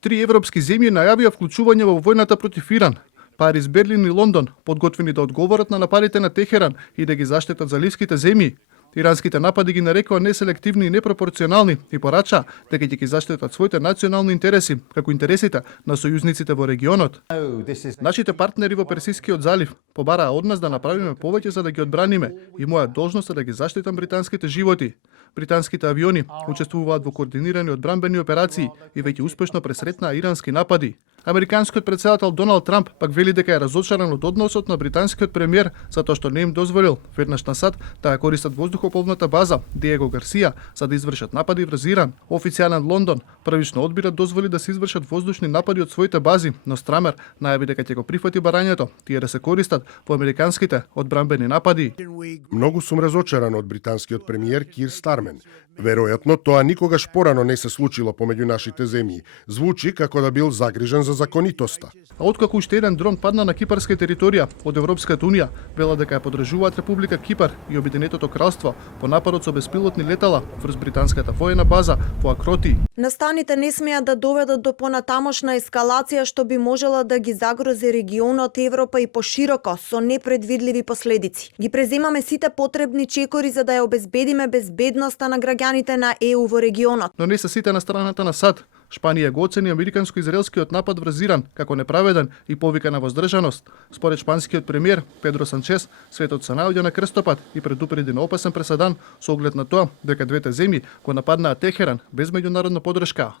Три европски земји најавија вклучување во војната против Иран. Париз, Берлин и Лондон подготвени да одговорат на нападите на Техеран и да ги заштитат заливските земји. Иранските напади ги нарекува неселективни и непропорционални и порача дека ќе ги заштитат своите национални интереси, како интересите на сојузниците во регионот. Нашите партнери во Персискиот залив побараа од нас да направиме повеќе за да ги одбраниме и моја должност е да ги заштитам британските животи. Британските авиони учествуваат во координирани одбранбени операции и веќе успешно пресретнаа ирански напади. Американскиот претседател Доналд Трамп пак вели дека е разочаран од односот на британскиот премиер затоа што не им дозволил веднаш насад да ја користат воздухопловната база Диего Гарсија за да извршат напади врз Иран. Официјален Лондон првично одбира дозволи да се извршат воздушни напади од своите бази, но Страмер најави дека ќе го прифати барањето тие да се користат во американските одбранбени напади. Многу сум разочаран од британскиот премиер Кир Стармен. Веројатно тоа никогаш порано не се случило помеѓу нашите земји. Звучи како да бил загрижен за законитоста. А откако уште еден дрон падна на кипарска територија од Европската унија, вела дека ја подржуваат Република Кипар и Обединетото кралство по нападот со беспилотни летала врз британската воена база во Акроти. Настаните не смеат да доведат до понатамошна ескалација што би можела да ги загрози регионот, Европа и пошироко со непредвидливи последици. Ги преземаме сите потребни чекори за да ја обезбедиме безбедноста на граѓаните на ЕУ во регионот. Но не се сите на страната на САД. Шпанија го оцени американско-израелскиот напад врз Иран како неправеден и повика на воздржаност. Според шпанскиот премиер Педро Санчес, светот се наоѓа на крстопат и предупреди на опасен преседан со оглед на тоа дека двете земји го нападнаа Техеран без меѓународна поддршка.